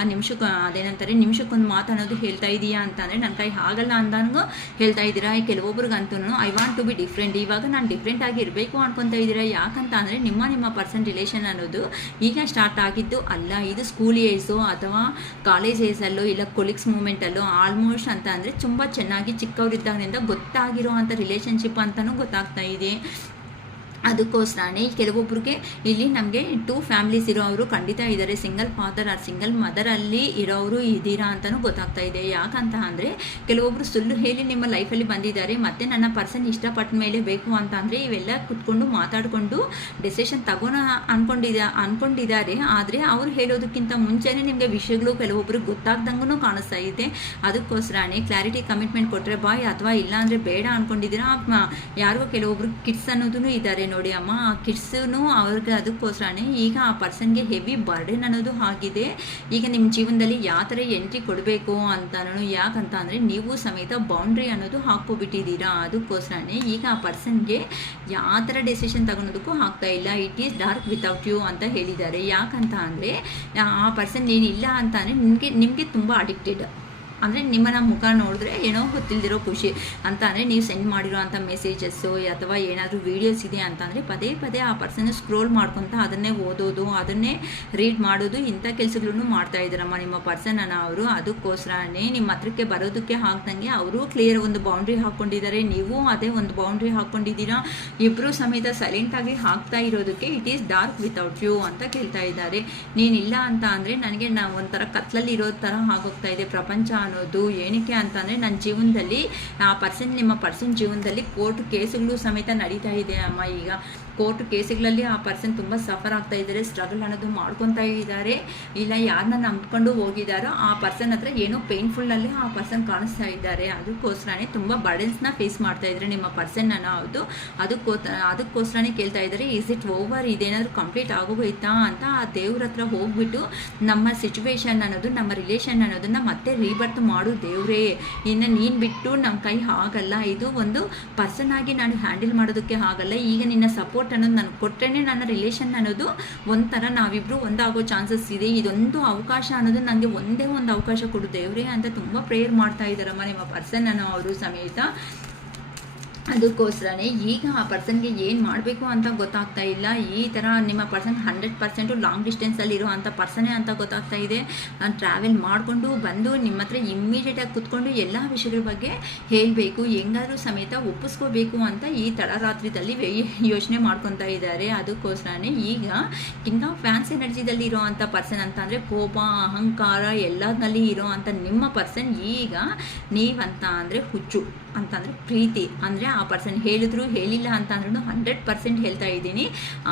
ಅದೇನಂತಾರೆ ನಿಮಿಷಕ್ಕೊಂದು ಮಾತು ಅನ್ನೋದು ಹೇಳ್ತಾ ಇದೀಯಾ ಅಂತಂದರೆ ನನ್ನ ಕೈ ಆಗಲ್ಲ ಅಂದಂಗೂ ಹೇಳ್ತಾ ಇದ್ದೀರಾ. ಕೆಲವೊಬ್ರಿಗಂತೂ I want to be different, ಇವಾಗ ನಾನು ಡಿಫ್ರೆಂಟ್ ಆಗಿ ಇರಬೇಕು ಅನ್ಕೊತಾ ಇದ್ದೀರಾ. ಯಾಕಂತ ಅಂದರೆ ನಿಮ್ಮ ಪರ್ಸನ್ ರಿಲೇಷನ್ ಅನ್ನೋದು ಈಗ ಸ್ಟಾರ್ಟ್ ಆಗಿದ್ದು ಅಲ್ಲ. ಇದು ಸ್ಕೂಲ್ ಏಜು ಅಥವಾ ಕಾಲೇಜ್ ಏಜಲ್ಲೋ ಇಲ್ಲ ಕೊಲೀಗ್ಸ್ ಮೂಮೆಂಟಲ್ಲೋ ಆಲ್ಮೋಸ್ಟ್ ಅಂತ ಅಂದರೆ ತುಂಬ ಚೆನ್ನಾಗಿ ಚಿಕ್ಕವರಿದ್ದಾಗಿನಿಂದ ಗೊತ್ತಾಗಿರೋ ಅಂಥ ರಿಲೇಷನ್ಶಿಪ್ ಅಂತಲೂ ಗೊತ್ತಾಗ್ತಾ ಇದೆ. ಅದಕ್ಕೋಸ್ಕರನೇ ಕೆಲವೊಬ್ಬರಿಗೆ ಇಲ್ಲಿ ನಮಗೆ 2 ಫ್ಯಾಮಿಲೀಸ್ ಇರೋರು ಖಂಡಿತ ಇದ್ದಾರೆ. ಸಿಂಗಲ್ ಫಾದರ್ ಆರ್ ಸಿಂಗಲ್ ಮದರಲ್ಲಿ ಇರೋರು ಇದ್ದೀರಾ ಅಂತಲೂ ಗೊತ್ತಾಗ್ತಾ ಇದೆ. ಯಾಕಂತ ಅಂದರೆ ಕೆಲವೊಬ್ಬರು ಸುಳ್ಳು ಹೇಳಿ ನಿಮ್ಮ ಲೈಫಲ್ಲಿ ಬಂದಿದ್ದಾರೆ, ಮತ್ತು ನನ್ನ ಪರ್ಸನ್ ಇಷ್ಟಪಟ್ಟ ಮೇಲೆ ಬೇಕು ಅಂತ ಅಂದರೆ ಇವೆಲ್ಲ ಕುತ್ಕೊಂಡು ಮಾತಾಡಿಕೊಂಡು ಡೆಸಿಷನ್ ಅಂದ್ಕೊಂಡಿದ್ದಾರೆ. ಆದರೆ ಅವ್ರು ಹೇಳೋದಕ್ಕಿಂತ ಮುಂಚೆನೇ ನಿಮಗೆ ವಿಷಯಗಳು ಕೆಲವೊಬ್ಬರಿಗೆ ಗೊತ್ತಾಗ್ದಂಗೂ ಕಾಣಿಸ್ತಾ ಇದೆ. ಅದಕ್ಕೋಸ್ಕರನೇ ಕ್ಲಾರಿಟಿ ಕಮಿಟ್ಮೆಂಟ್ ಕೊಟ್ಟರೆ ಬಾಯ್, ಅಥವಾ ಇಲ್ಲ ಅಂದರೆ ಬೇಡ ಅಂದ್ಕೊಂಡಿದ್ದೀರಾ. ಯಾರಿಗೂ ಕೆಲವೊಬ್ರು ಕಿಡ್ಸ್ ಅನ್ನೋದೂ ಇದ್ದಾರೆ ನೋಡಿ ಅಮ್ಮ. ಆ ಕಿಡ್ಸೂ ಅವ್ರಿಗೆ ಅದಕ್ಕೋಸ್ಕರನೇ ಈಗ ಆ ಪರ್ಸನ್ಗೆ ಹೆವಿ ಬರ್ಡನ್ ಅನ್ನೋದು ಆಗಿದೆ. ಈಗ ನಿಮ್ಮ ಜೀವನದಲ್ಲಿ ಯಾವ ಥರ ಎಂಟ್ರಿ ಕೊಡಬೇಕು ಅಂತನೂ, ಯಾಕಂತ ಅಂದರೆ ನೀವು ಸಮೇತ ಬೌಂಡ್ರಿ ಅನ್ನೋದು ಹಾಕ್ಕೊಬಿಟ್ಟಿದ್ದೀರಾ. ಅದಕ್ಕೋಸ್ಕರನೇ ಈಗ ಆ ಪರ್ಸನ್ಗೆ ಯಾವ ಥರ ಡೆಸಿಷನ್ ತಗೊಳೋದಕ್ಕೂ ಆಗ್ತಾ ಇಲ್ಲ. It is dark without you ಅಂತ ಹೇಳಿದ್ದಾರೆ. ಯಾಕಂತ ಅಂದರೆ ಆ ಪರ್ಸನ್ ಏನಿಲ್ಲ ಅಂತ ಅಂದರೆ ನಿಮಗೆ ತುಂಬ ಅಡಿಕ್ಟೆಡ್. ಅಂದರೆ ನಿಮ್ಮನ್ನ ಮುಖ ನೋಡಿದ್ರೆ ಏನೋ ಗೊತ್ತಿಲ್ಲದಿರೋ ಖುಷಿ ಅಂತ ಅಂದರೆ ನೀವು ಸೆಂಡ್ ಮಾಡಿರೋ ಅಂಥ ಮೆಸೇಜಸ್ಸು ಅಥವಾ ಏನಾದರೂ ವೀಡಿಯೋಸ್ ಇದೆ ಅಂತಂದರೆ ಪದೇ ಪದೇ ಆ ಪರ್ಸನ್ ಸ್ಕ್ರೋಲ್ ಮಾಡ್ಕೊತ ಅದನ್ನೇ ಓದೋದು, ಅದನ್ನೇ ರೀಡ್ ಮಾಡೋದು, ಇಂಥ ಕೆಲಸಗಳನ್ನು ಮಾಡ್ತಾ ಇದ್ದಾರಮ್ಮ ನಿಮ್ಮ ಪರ್ಸನ್ ಅವರು. ಅದಕ್ಕೋಸ್ಕರನೇ ನಿಮ್ಮ ಹತ್ರಕ್ಕೆ ಬರೋದಕ್ಕೆ ಆಗ್ದಂಗೆ ಅವರು ಕ್ಲಿಯರ್ ಒಂದು ಬೌಂಡ್ರಿ ಹಾಕ್ಕೊಂಡಿದ್ದಾರೆ, ನೀವು ಅದೇ ಒಂದು ಬೌಂಡ್ರಿ ಹಾಕ್ಕೊಂಡಿದ್ದೀರಾ. ಇಬ್ಬರು ಸಮೇತ ಸೈಲೆಂಟಾಗಿ ಹಾಕ್ತಾ ಇರೋದಕ್ಕೆ it is dark without you ಅಂತ ಕೇಳ್ತಾ ಇದ್ದಾರೆ. ನೀನಿಲ್ಲ ಅಂತ ಅಂದರೆ ನನಗೆ ಒಂಥರ ಕತ್ಲಲ್ಲಿ ಇರೋ ಥರ ಆಗೋಗ್ತಾ ಇದೆ ಪ್ರಪಂಚ ಅನ್ನೋದು. ಏನಕ್ಕೆ ಅಂತಂದರೆ ನನ್ನ ಜೀವನದಲ್ಲಿ ಆ ಪರ್ಸನ್ ನಿಮ್ಮ ಪರ್ಸನ್ ಜೀವನದಲ್ಲಿ ಕೋರ್ಟ್ ಕೇಸುಗಳು ಸಮೇತ ನಡೀತಾ ಇದೆ ಅಮ್ಮ. ಈಗ ಕೋರ್ಟ್ ಕೇಸುಗಳಲ್ಲಿ ಆ ಪರ್ಸನ್ ತುಂಬ ಸಫರ್ ಆಗ್ತಾ ಇದ್ದಾರೆ, ಸ್ಟ್ರಗಲ್ ಅನ್ನೋದು ಮಾಡ್ಕೊತಾ ಇದ್ದಾರೆ. ಇಲ್ಲ ಯಾರನ್ನ ನಂಬ್ಕೊಂಡು ಹೋಗಿದ್ದಾರೋ ಆ ಪರ್ಸನ್ ಹತ್ರ ಏನೋ ಪೇನ್ಫುಲ್ಲಲ್ಲಿ ಆ ಪರ್ಸನ್ ಕಾಣಿಸ್ತಾ ಇದ್ದಾರೆ. ಅದಕ್ಕೋಸ್ಕರನೇ ತುಂಬ ಬರ್ಡನ್ಸ್ನ ಫೇಸ್ ಮಾಡ್ತಾ ಇದ್ದಾರೆ ನಿಮ್ಮ ಪರ್ಸನ್ ಅನ್ನೋದು. ಅದಕ್ಕೋಸ್ಕರನೇ ಕೇಳ್ತಾ ಇದ್ದಾರೆ, ಈಸ್ ಇಟ್ ಓವರ್, ಇದೇನಾದರೂ ಕಂಪ್ಲೀಟ್ ಆಗೋಗೋಯ್ತಾ ಅಂತ ಆ ದೇವ್ರ ಹತ್ರ ಹೋಗ್ಬಿಟ್ಟು ನಮ್ಮ ಸಿಚುವೇಶನ್ ಅನ್ನೋದು, ನಮ್ಮ ರಿಲೇಷನ್ ಅನ್ನೋದನ್ನ ಮತ್ತೆ ರೀಬರ್ತ್ ಮಾಡು ದೇವ್ರೇ, ಇನ್ನು ನೀನು ಬಿಟ್ಟು ನಮ್ಮ ಕೈ ಆಗಲ್ಲ, ಇದು ಒಂದು ಪರ್ಸನ್ ಆಗಿ ನಾನು ಹ್ಯಾಂಡಲ್ ಮಾಡೋದಕ್ಕೆ ಆಗಲ್ಲ. ಈಗ ನಿನ್ನ ಸಪೋರ್ಟ್ ಅನ್ನೋದು ನನಗೆ ಕೊಟ್ಟರೆ ನನ್ನ ರಿಲೇಷನ್ ಅನ್ನೋದು ಒಂಥರ ನಾವಿಬ್ರು ಒಂದಾಗೋ ಚಾನ್ಸಸ್ ಇದೆ. ಇದೊಂದು ಅವಕಾಶ ಅನ್ನೋದು ನನಗೆ ಒಂದೇ ಒಂದು ಅವಕಾಶ ಕೊಡು ದೇವ್ರೇ ಅಂತ ತುಂಬ ಪ್ರೇಯರ್ ಮಾಡ್ತಾ ಇದ್ದಾರಮ್ಮ ನಿಮ್ಮ ಪರ್ಸನ್ ಅನ್ನೋ ಅವರು ಸಮೇತ. ಅದಕ್ಕೋಸ್ಕರನೇ ಈಗ ಆ ಪರ್ಸನ್ಗೆ ಏನು ಮಾಡಬೇಕು ಅಂತ ಗೊತ್ತಾಗ್ತಾ ಇಲ್ಲ. ಈ ಥರ ನಿಮ್ಮ ಪರ್ಸನ್ 100% ಲಾಂಗ್ ಡಿಸ್ಟೆನ್ಸಲ್ಲಿ ಇರೋ ಅಂಥ ಪರ್ಸನೇ ಅಂತ ಗೊತ್ತಾಗ್ತಾ ಇದೆ. ನಾನು ಟ್ರಾವೆಲ್ ಮಾಡಿಕೊಂಡು ಬಂದು ನಿಮ್ಮ ಹತ್ರ ಇಮ್ಮಿಡಿಯೇಟಾಗಿ ಕೂತ್ಕೊಂಡು ಎಲ್ಲ ವಿಷಯಗಳ ಬಗ್ಗೆ ಹೇಳಬೇಕು, ಹೆಂಗಾದರೂ ಸಮೇತ ಒಪ್ಪಿಸ್ಕೋಬೇಕು ಅಂತ ಈ ತಡರಾತ್ರಿದಲ್ಲಿ ಯೋಚನೆ ಮಾಡ್ಕೊತಾ ಇದ್ದಾರೆ. ಅದಕ್ಕೋಸ್ಕರನೇ ಈಗ ಕಿಂಗ್ ಆಫ್ ಫ್ಯಾನ್ಸ್ ಎನರ್ಜಿದಲ್ಲಿ ಇರೋ ಅಂಥ ಪರ್ಸನ್ ಅಂತ ಅಂದರೆ ಕೋಪ, ಅಹಂಕಾರ ಎಲ್ಲದಲ್ಲಿ ಇರೋ ಅಂಥ ನಿಮ್ಮ ಪರ್ಸನ್ ಈಗ ನೀವಂತ ಅಂದರೆ ಹುಚ್ಚು ಅಂತಂದರೆ ಪ್ರೀತಿ. ಅಂದರೆ ಆ ಪರ್ಸನ್ ಹೇಳಿದ್ರು ಹೇಳಿಲ್ಲ ಅಂತಂದ್ರೂ 100% ಹೇಳ್ತಾ ಇದ್ದೀನಿ,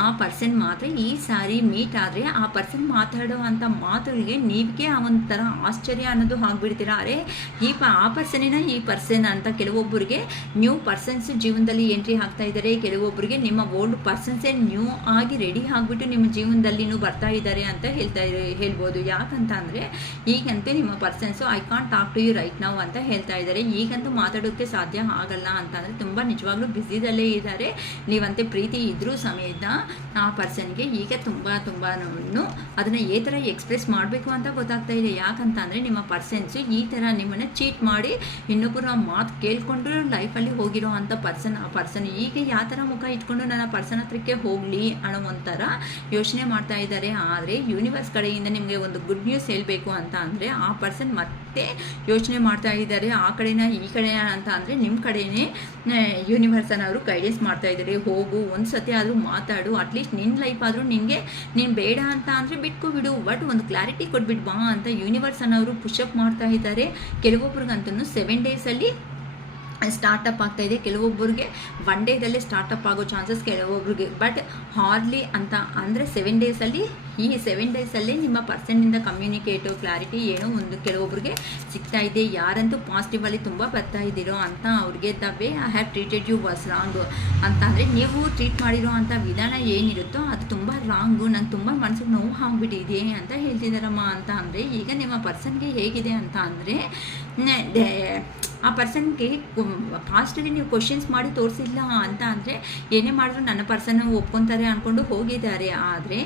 ಆ ಪರ್ಸನ್ ಮಾತ್ರ ಈ ಸಾರಿ ಮೀಟ್ ಆದರೆ ಆ ಪರ್ಸನ್ ಮಾತಾಡೋ ಅಂಥ ಮಾತುಗಳಿಗೆ ನೀವೇ ಒಂಥರ ಆಶ್ಚರ್ಯ ಅನ್ನೋದು ಆಗಿಬಿಡ್ತೀರಾ. ಅರೆ ಆ ಪರ್ಸನಿನ ಈ ಪರ್ಸನ್ ಅಂತ. ಕೆಲವೊಬ್ಬರಿಗೆ ನ್ಯೂ ಪರ್ಸನ್ಸ್ ಜೀವನದಲ್ಲಿ ಎಂಟ್ರಿ ಆಗ್ತಾ ಇದ್ದಾರೆ, ಕೆಲವೊಬ್ಬರಿಗೆ ನಿಮ್ಮ ಓಲ್ಡ್ ಪರ್ಸನ್ಸೇ ನ್ಯೂ ಆಗಿ ರೆಡಿ ಆಗಿಬಿಟ್ಟು ನಿಮ್ಮ ಜೀವನದಲ್ಲಿನೂ ಬರ್ತಾ ಇದ್ದಾರೆ ಅಂತ ಹೇಳ್ಬೋದು. ಯಾಕಂತ ಅಂದರೆ ಈಗಂತೂ ನಿಮ್ಮ persons I can't talk to you right ನಾವು ಅಂತ ಹೇಳ್ತಾ ಇದ್ದಾರೆ. ಈಗಂತೂ ಮಾತಾಡೋಕ್ಕೆ ಸಾಧ್ಯ ಆಗಲ್ಲ ಅಂತಂದರೆ ತುಂಬ ನಿಜವಾಗ್ಲೂ ಬ್ಯುಸಿದಲ್ಲೇ ಇದ್ದಾರೆ. ನೀವಂತೆ ಪ್ರೀತಿ ಇದ್ರೂ ಸಮೇತ ಆ ಪರ್ಸನ್ಗೆ ಈಗ ತುಂಬ ಅದನ್ನು ಈ ಥರ ಎಕ್ಸ್ಪ್ರೆಸ್ ಮಾಡಬೇಕು ಅಂತ ಗೊತ್ತಾಗ್ತಾ ಇದೆ. ಯಾಕಂತ ಅಂದರೆ ನಿಮ್ಮ ಪರ್ಸನ್ಸು ಈ ಥರ ನಿಮ್ಮನ್ನು ಚೀಟ್ ಮಾಡಿ ಇನ್ನೊಬ್ಬರ ಮಾತು ಕೇಳಿಕೊಂಡು ಲೈಫಲ್ಲಿ ಹೋಗಿರೋ ಅಂಥ ಆ ಪರ್ಸನ್ ಈಗ ಯಾವ ಥರ ಮುಖ ಇಟ್ಕೊಂಡು ನನ್ನ ಪರ್ಸನ್ ಹತ್ರಕ್ಕೆ ಹೋಗಲಿ ಅನ್ನೋ ಒಂಥರ ಯೋಚನೆ ಮಾಡ್ತಾ ಇದ್ದಾರೆ. ಆದರೆ ಯೂನಿವರ್ಸ್ ಕಡೆಯಿಂದ ನಿಮಗೆ ಒಂದು ಗುಡ್ ನ್ಯೂಸ್ ಹೇಳಬೇಕು ಅಂತ ಅಂದರೆ ಆ ಪರ್ಸನ್ ಮತ್ತೆ ಯೋಚನೆ ಮಾಡ್ತಾ ಇದ್ದಾರೆ, ಆ ಕಡೆನ ಈ ಕಡೆ ಅಂತ ಅಂದರೆ ನಿಮ್ಮ ಕಡೆನೇ ಯೂನಿವರ್ಸನವರು ಗೈಡೆನ್ಸ್ ಮಾಡ್ತಾ ಇದ್ದಾರೆ. ಹೋಗು, ಒಂದು ಸತಿ ಆದರೂ ಮಾತಾಡು, ಅಟ್ಲೀಸ್ಟ್ ನಿನ್ನ ಲೈಫ್ ಆದರೂ ನೀನು ಬೇಡ ಅಂತ ಅಂದರೆ ಬಿಟ್ಕೊಬಿಡು, ಬಟ್ ಒಂದು ಕ್ಲಾರಿಟಿ ಕೊಟ್ಬಿಟ್ಟು ಬಾ ಅಂತ ಯೂನಿವರ್ಸನವರು ಪುಷಪ್ ಮಾಡ್ತಾ ಇದ್ದಾರೆ. ಕೆಲವೊಬ್ರಿಗಂತೂ 7 ಡೇಸಲ್ಲಿ ಸ್ಟಾರ್ಟಪ್ ಆಗ್ತಾ ಇದೆ, ಕೆಲವೊಬ್ಬರಿಗೆ 1 ಡೇದಲ್ಲೇ ಸ್ಟಾರ್ಟಪ್ ಆಗೋ ಚಾನ್ಸಸ್ ಕೆಲವೊಬ್ರಿಗೆ. ಬಟ್ ಹಾರ್ಡ್ಲಿ ಅಂತ ಅಂದರೆ 7 ಡೇಸಲ್ಲಿ ಈ 7 ಡೇಸಲ್ಲಿ ನಿಮ್ಮ ಪರ್ಸನ್ನಿಂದ ಕಮ್ಯುನಿಕೇಟು ಕ್ಲಾರಿಟಿ ಏನೋ ಒಂದು ಕೆಲವೊಬ್ರಿಗೆ ಸಿಗ್ತಾ ಇದೆ. ಯಾರಂತೂ ಪಾಸಿಟಿವಲ್ಲಿ ತುಂಬ ಬರ್ತಾ ಇದ್ದೀರೋ ಅಂತ ಅವ್ರಿಗೆ the way I have treated you was wrong ಅಂತ ಅಂದರೆ ನೀವು ಟ್ರೀಟ್ ಮಾಡಿರೋ ಅಂಥ ವಿಧಾನ ಏನಿರುತ್ತೋ ಅದು ತುಂಬ ರಾಂಗು, ನಂಗೆ ತುಂಬ ಮನಸ್ಸಿಗೆ ನೋವು ಆಗಿಬಿಟ್ಟಿದೆ ಅಂತ ಹೇಳ್ತಿದ್ದಾರಮ್ಮ ಅಂತ ಅಂದರೆ ಈಗ ನಿಮ್ಮ ಪರ್ಸನ್ಗೆ ಹೇಗಿದೆ ಅಂತ ಅಂದರೆ ಆ ಪರ್ಸನ್ಗೆ ಪಾಸ್ಟಲ್ಲಿ ನೀವು ಕ್ವಶನ್ಸ್ ಮಾಡಿ ತೋರಿಸಿಲ್ಲ ಅಂತ ಅಂದರೆ ಏನೇ ಮಾಡಿದ್ರು ನನ್ನ ಪರ್ಸನ್ ಒಪ್ಕೊತಾರೆ ಅಂದ್ಕೊಂಡು ಹೋಗಿದ್ದಾರೆ. ಆದರೆ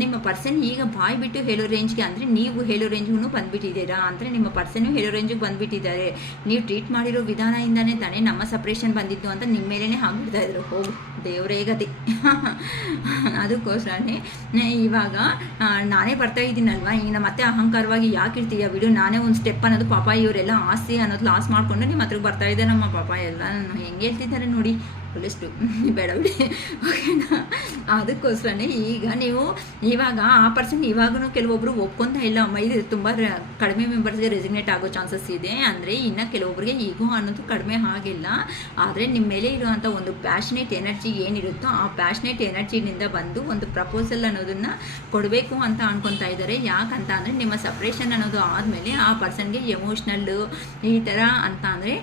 ನಿಮ್ಮ ಪರ್ಸನ್ ಈಗ ಬಾಯ್ ಬಿಟ್ಟು ಹೇಳೋ ರೇಂಜ್ಗೆ ಅಂದರೆ ನೀವು ಹೇಳೋ ರೇಂಜ್ಗೂ ಬಂದುಬಿಟ್ಟಿದ್ದೀರಾ ಅಂದರೆ ನಿಮ್ಮ ಪರ್ಸನ್ನು ಹೇಳೋ ರೇಂಜಿಗೆ ಬಂದುಬಿಟ್ಟಿದ್ದಾರೆ. ನೀವು ಟ್ರೀಟ್ ಮಾಡಿರೋ ವಿಧಾನದಿಂದನೇ ತಾನೇ ನಮ್ಮ ಸಪ್ರೇಷನ್ ಬಂದಿತ್ತು ಅಂತ ನಿಮ್ಮ ಮೇಲೇ ಹಾಕ್ಬಿಡ್ತಾ ಇದ್ರು. ಹೋಗು ದೇವರೇ ಗತಿ. ಅದಕ್ಕೋಸ್ಕರನೇ ಇವಾಗ ನಾನೇ ಬರ್ತಾ ಇದ್ದೀನಲ್ವ, ಈಗ ಮತ್ತೆ ಅಹಂಕಾರವಾಗಿ ಯಾಕೆ ಇರ್ತೀಯ ಬಿಡು, ನಾನೇ ಒಂದು ಸ್ಟೆಪ್ ಅನ್ನೋದು ಪಾಪ ಇವರೆಲ್ಲ ಆಸ್ತಿ ಅನ್ನೋದು ಲಾಸ್ ಮಾಡಿಕೊಂಡು ನಿಮ್ಮ ಹತ್ರಕ್ಕೆ ಬರ್ತಾ ಇದೆ ನಮ್ಮ ಪಾಪ ಎಲ್ಲ ಹೆಂಗೆ ಹೇಳ್ತಿದ್ದಾರೆ ನೋಡಿ, ಫುಲ್ಲೆಷ್ಟು ಬೇಡ ಬಿಡಿ ಓಕೆನಾ. ಅದಕ್ಕೋಸ್ಕರನೇ ಈಗ ನೀವು ಇವಾಗ ಆ ಪರ್ಸನ್ ಇವಾಗೂ ಕೆಲವೊಬ್ಬರು ಒಪ್ಕೊತಾ ಇಲ್ಲ, ಇದು ತುಂಬ ಕಡಿಮೆ ಮೆಂಬರ್ಸ್ಗೆ ರೆಸಿಗ್ನೇಟ್ ಆಗೋ ಚಾನ್ಸಸ್ ಇದೆ. ಅಂದರೆ ಇನ್ನು ಕೆಲವೊಬ್ಬರಿಗೆ ಈಗೋ ಅನ್ನೋದು ಕಡಿಮೆ ಆಗಿಲ್ಲ. ಆದರೆ ನಿಮ್ಮ ಮೇಲೆ ಇರುವಂಥ ಒಂದು ಪ್ಯಾಷನೇಟ್ ಎನರ್ಜಿ ಏನಿರುತ್ತೋ ಆ ಪ್ಯಾಷನೇಟ್ ಎನರ್ಜಿನಿಂದ ಬಂದು ಒಂದು ಪ್ರಪೋಸಲ್ ಅನ್ನೋದನ್ನು ಕೊಡಬೇಕು ಅಂತ ಅನ್ಕೊತಾ ಇದ್ದಾರೆ. ಯಾಕಂತ ಅಂದರೆ ನಿಮ್ಮ ಸಪ್ರೇಷನ್ ಅನ್ನೋದು ಆದಮೇಲೆ ಆ ಪರ್ಸನ್ಗೆ ಎಮೋಷ್ನಲ್ಲು ಈ ಥರ ಅಂತ ಅಂದರೆ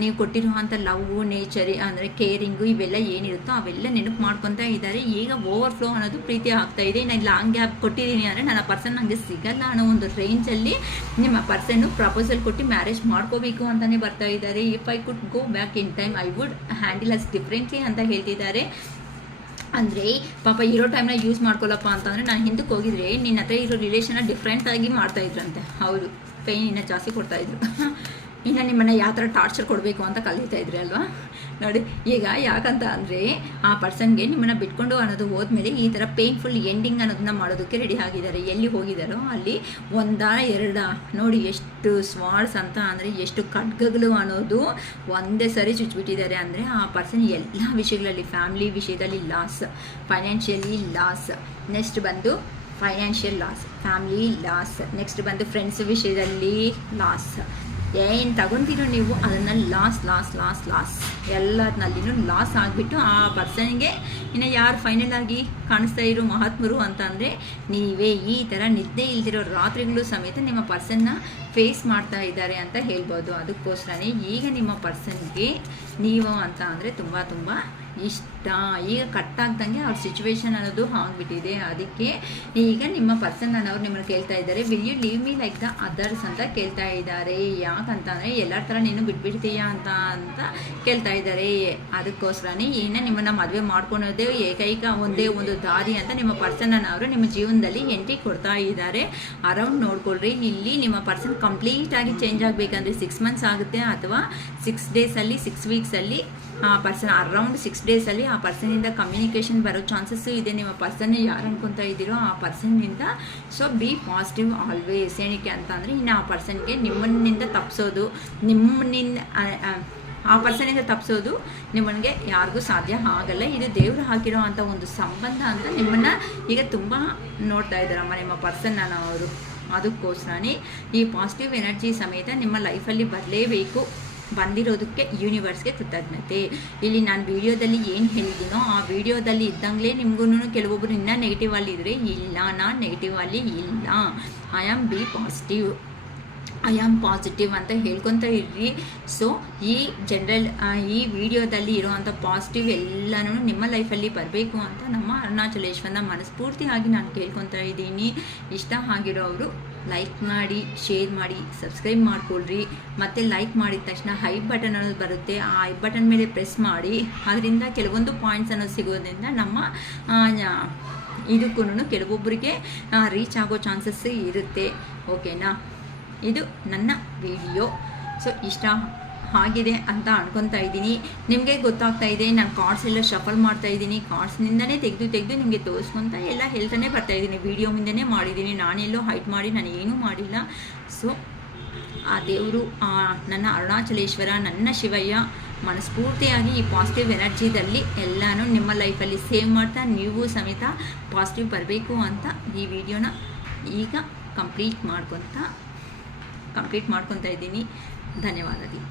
ನೀವು ಕೊಟ್ಟಿರುವಂಥ ಲವ್ ನೇಚರ್ ಅಂದರೆ ಕೇರಿಂಗು ಇವೆಲ್ಲ ಏನಿರುತ್ತೋ ಅವೆಲ್ಲ ನೆನಪು ಮಾಡ್ಕೊತಾ ಇದ್ದಾರೆ. ಈಗ ಓವರ್ಫ್ಲೋ ಅನ್ನೋದು ಪ್ರೀತಿ ಆಗ್ತಾ ಇದೆ. ನಾನು ಲಾಂಗ್ ಗ್ಯಾಪ್ ಕೊಟ್ಟಿದ್ದೀನಿ ಅಂದರೆ ನನ್ನ ಪರ್ಸನ್ ನನಗೆ ಸಿಗಲ್ಲ ಅನ್ನೋ ಒಂದು ರೇಂಜಲ್ಲಿ ನಿಮ್ಮ ಪರ್ಸನ್ನು ಪ್ರಪೋಸಲ್ ಕೊಟ್ಟು ಮ್ಯಾರೇಜ್ ಮಾಡ್ಕೋಬೇಕು ಅಂತಲೇ ಬರ್ತಾ ಇದ್ದಾರೆ. If I could go back in time I would handle us differently ಅಂತ ಹೇಳ್ತಿದ್ದಾರೆ. ಅಂದರೆ ಪಾಪ ಇರೋ ಟೈಮ್ನ ಯೂಸ್ ಮಾಡ್ಕೊಳ್ಳಪ್ಪ ಅಂತಂದರೆ ನಾನು ಹಿಂದಕ್ಕೆ ಹೋಗಿದ್ರೆ ನಿನ್ನ ಹತ್ರ ಇರೋ ರಿಲೇಷನ್ನ ಡಿಫ್ರೆಂಟಾಗಿ ಮಾಡ್ತಾಯಿದ್ರಂತೆ. ಹೌದು, ಪೇಯ್ನ್ ಇನ್ನೂ ಜಾಸ್ತಿ ಕೊಡ್ತಾಯಿದ್ರು. ಇನ್ನು ನಿಮ್ಮನ್ನು ಯಾವ ಥರ ಟಾರ್ಚರ್ ಕೊಡಬೇಕು ಅಂತ ಕಲಿತಾ ಇದ್ರಿ ಅಲ್ವಾ ನೋಡಿ. ಈಗ ಯಾಕಂತ ಅಂದರೆ ಆ ಪರ್ಸನ್ಗೆ ನಿಮ್ಮನ್ನು ಬಿಟ್ಕೊಂಡು ಅನ್ನೋದು ಹೋದ್ಮೇಲೆ ಈ ಥರ ಪೇನ್ಫುಲ್ ಎಂಡಿಂಗ್ ಅನ್ನೋದನ್ನ ಮಾಡೋದಕ್ಕೆ ರೆಡಿ ಆಗಿದ್ದಾರೆ. ಎಲ್ಲಿ ಹೋಗಿದ್ದಾರೋ ಅಲ್ಲಿ 1-2 ನೋಡಿ ಎಷ್ಟು ಸ್ವಾರ್ಡ್ಸ್ ಅಂತ ಅಂದರೆ ಎಷ್ಟು ಖಡ್ಗಗಳು ಅನ್ನೋದು ಒಂದೇ ಸರಿ ಚುಚ್ಚಿಬಿಟ್ಟಿದ್ದಾರೆ. ಅಂದರೆ ಆ ಪರ್ಸನ್ ಎಲ್ಲ ವಿಷಯಗಳಲ್ಲಿ ಫ್ಯಾಮಿಲಿ ವಿಷಯದಲ್ಲಿ ಲಾಸ್, ಫೈನಾನ್ಷಿಯಲಿ ಲಾಸ್, ನೆಕ್ಸ್ಟ್ ಬಂದು financial loss, family loss, next ಬಂದು ಫ್ರೆಂಡ್ಸ್ ವಿಷಯದಲ್ಲಿ ಲಾಸ್. ಏನು ತಗೊತೀರೋ ನೀವು ಅದನ್ನು ಲಾಸ್ ಎಲ್ಲದರಲ್ಲಿನೂ ಲಾಸ್ ಆಗಿಬಿಟ್ಟು ಆ ಪರ್ಸನ್ಗೆ ಇನ್ನು ಯಾರು ಫೈನಲ್ ಆಗಿ ಕಾಣಿಸ್ತಾ ಇರೋ ಮಹಾತ್ಮರು ಅಂತ ಅಂದರೆ ನೀವೇ. ಈ ಥರ ನಿದ್ದೆ ಇಲ್ದಿರೋ ರಾತ್ರಿಗಳು ಸಮೇತ ನಿಮ್ಮ ಪರ್ಸನ್ನ ಫೇಸ್ ಮಾಡ್ತಾ ಇದ್ದಾರೆ ಅಂತ ಹೇಳ್ಬೋದು. ಅದಕ್ಕೋಸ್ಕರನೇ ಈಗ ನಿಮ್ಮ ಪರ್ಸನ್ಗೆ ನೀವು ಅಂತ ಅಂದರೆ ತುಂಬ ಇಷ್ಟ. ಈಗ ಕಟ್ಟಾಗ್ದಂಗೆ ಅವ್ರ ಸಿಚುವೇಶನ್ ಅನ್ನೋದು ಆಗಿಬಿಟ್ಟಿದೆ. ಅದಕ್ಕೆ ಈಗ ನಿಮ್ಮ ಪರ್ಸನ್ ಅನ್ನೋರು ನಿಮ್ಮನ್ನು ಕೇಳ್ತಾ ಇದ್ದಾರೆ, will you leave me like the others ಅಂತ ಕೇಳ್ತಾ ಇದ್ದಾರೆ. ಯಾಕಂತಂದರೆ ಎಲ್ಲರ ಥರ ನೀನು ಬಿಟ್ಬಿಡ್ತೀಯಾ ಅಂತ ಕೇಳ್ತಾ ಇದ್ದಾರೆ. ಅದಕ್ಕೋಸ್ಕರನೇ ಏನೇ ನಿಮ್ಮನ್ನು ಮದುವೆ ಮಾಡ್ಕೊಳೋದೇ ಏಕೈಕ ಒಂದೇ ಒಂದು ದಾರಿ ಅಂತ ನಿಮ್ಮ ಪರ್ಸನ್ ಅನ್ನೋರು ನಿಮ್ಮ ಜೀವನದಲ್ಲಿ ಎಂಟ್ರಿ ಕೊಡ್ತಾ ಇದ್ದಾರೆ. ಅರೌಂಡ್ ನೋಡ್ಕೊಳ್ರಿ. ಇಲ್ಲಿ ನಿಮ್ಮ ಪರ್ಸನ್ ಕಂಪ್ಲೀಟಾಗಿ ಚೇಂಜ್ ಆಗಬೇಕಂದ್ರೆ 6 ಮಂತ್ಸ್ ಆಗುತ್ತೆ ಅಥವಾ 6 ಡೇಸಲ್ಲಿ 6 ವೀಕ್ಸಲ್ಲಿ ಆ ಪರ್ಸನ್ ಅರೌಂಡ್ 6 ಡೇಸಲ್ಲಿ ಆ ಪರ್ಸನಿಂದ ಕಮ್ಯುನಿಕೇಷನ್ ಬರೋ ಚಾನ್ಸಸ್ಸು ಇದೆ. ನಿಮ್ಮ ಪರ್ಸನ್ ಯಾರು ಅನ್ಕೊತಾ ಇದ್ದೀರೋ ಆ ಪರ್ಸನ್ನಿಂದ. So be positive always. ಏನಕ್ಕೆ ಅಂತ ಅಂದರೆ ಇನ್ನು ಆ ಪರ್ಸನ್ಗೆ ನಿಮ್ಮನ್ನಿಂದ ತಪ್ಪಿಸೋದು, ಆ ಪರ್ಸನಿಂದ ತಪ್ಪಿಸೋದು ನಿಮ್ಮನಿಗೆ ಯಾರಿಗೂ ಸಾಧ್ಯ ಆಗಲ್ಲ. ಇದು ದೇವರು ಹಾಕಿರೋ ಅಂಥ ಒಂದು ಸಂಬಂಧ ಅಂತ ನಿಮ್ಮನ್ನು ಈಗ ತುಂಬ ನೋಡ್ತಾ ಇದ್ದಾರಮ್ಮ ನಿಮ್ಮ ಪರ್ಸನ್ ಅನ್ನೋರು. ಅದಕ್ಕೋಸ್ಕರನೇ ಈ ಪಾಸಿಟಿವ್ ಎನರ್ಜಿ ಸಮೇತ ನಿಮ್ಮ ಲೈಫಲ್ಲಿ ಬರಲೇಬೇಕು. ಬಂದಿರೋದಕ್ಕೆ ಯೂನಿವರ್ಸ್ಗೆ ಕೃತಜ್ಞತೆ. ಇಲ್ಲಿ ನಾನು ವಿಡಿಯೋದಲ್ಲಿ ಏನು ಹೇಳಿದ್ದೀನೋ ಆ ವಿಡಿಯೋದಲ್ಲಿ ಇದ್ದಂಗೆ ನಿಮಗೂ ಕೆಲವೊಬ್ಬರು ಇನ್ನೂ ನೆಗೆಟಿವ್ ಅಲ್ಲಿ ಇದ್ದರೆ, ಇಲ್ಲ ನಾನು ನೆಗೆಟಿವ್ ಅಲ್ಲಿ ಇಲ್ಲ, I am B positive, I am positive ಅಂತ ಹೇಳ್ಕೊತ ಇರ್ರಿ. ಸೊ ಈ ಈ ವಿಡಿಯೋದಲ್ಲಿ ಇರೋವಂಥ ಪಾಸಿಟಿವ್ ಎಲ್ಲನೂ ನಿಮ್ಮ ಲೈಫಲ್ಲಿ ಬರಬೇಕು ಅಂತ ನಮ್ಮ ಅರುಣಾಚಲೇಶ್ವರನ ಮನಸ್ಫೂರ್ತಿಯಾಗಿ ನಾನು ಕೇಳ್ಕೊತಾ ಇದ್ದೀನಿ. ಇಷ್ಟ ಆಗಿರೋರು ಲೈಕ್ ಮಾಡಿ, ಶೇರ್ ಮಾಡಿ, ಸಬ್ಸ್ಕ್ರೈಬ್ ಮಾಡ್ಕೊಳ್ರಿ. ಮತ್ತು ಲೈಕ್ ಮಾಡಿದ ತಕ್ಷಣ ಐ ಬಟನ್ ಅನ್ನೋದು ಬರುತ್ತೆ, ಆ ಐ ಬಟನ್ ಮೇಲೆ ಪ್ರೆಸ್ ಮಾಡಿ. ಅದರಿಂದ ಕೆಲವೊಂದು ಪಾಯಿಂಟ್ಸ್ ಅನ್ನೋದು ಸಿಗೋದ್ರಿಂದ ನಮ್ಮ ಇದಕ್ಕೂ ಕೆಲವೊಬ್ಬರಿಗೆ ರೀಚ್ ಆಗೋ ಚಾನ್ಸಸ್ ಇರುತ್ತೆ. ಓಕೆನಾ? ಇದು ನನ್ನ ವಿಡಿಯೋ. ಸೊ ಇಷ್ಟ ಆಗಿದೆ ಅಂತ ಅನ್ಕೊತಾ ಇದ್ದೀನಿ. ನಿಮಗೆ ಗೊತ್ತಾಗ್ತಾ ಇದೆ, ನಾನು ಕಾರ್ಡ್ಸ್ ಎಲ್ಲ ಶಫಲ್ ಮಾಡ್ತಾ ಇದ್ದೀನಿ. ಕಾರ್ಡ್ಸ್ನಿಂದನೇ ತೆಗೆದು ನಿಮಗೆ ತೋರಿಸ್ಕೊತಾ ಎಲ್ಲ ಹೇಳ್ತಾನೆ ಬರ್ತಾಯಿದ್ದೀನಿ. ವಿಡಿಯೋ ಮುಂದೆನೇ ಮಾಡಿದ್ದೀನಿ, ನಾನೆಲ್ಲೋ ಹೈಟ್ ಮಾಡಿ ನಾನು ಏನೂ ಮಾಡಿಲ್ಲ. ಸೊ ಆ ದೇವರು, ನನ್ನ ಅರುಣಾಚಲೇಶ್ವರ, ನನ್ನ ಶಿವಯ್ಯ ಮನಸ್ಫೂರ್ತಿಯಾಗಿ ಈ ಪಾಸಿಟಿವ್ ಎನರ್ಜಿದಲ್ಲಿ ಎಲ್ಲನೂ ನಿಮ್ಮ ಲೈಫಲ್ಲಿ ಸೇವ್ ಮಾಡ್ತಾ ನೀವು ಸಮೇತ ಪಾಸಿಟಿವ್ ಬರಬೇಕು ಅಂತ ಈ ವಿಡಿಯೋನ ಈಗ ಕಂಪ್ಲೀಟ್ ಮಾಡ್ಕೊತಾ ಇದ್ದೀನಿ. ಧನ್ಯವಾದಗಳು.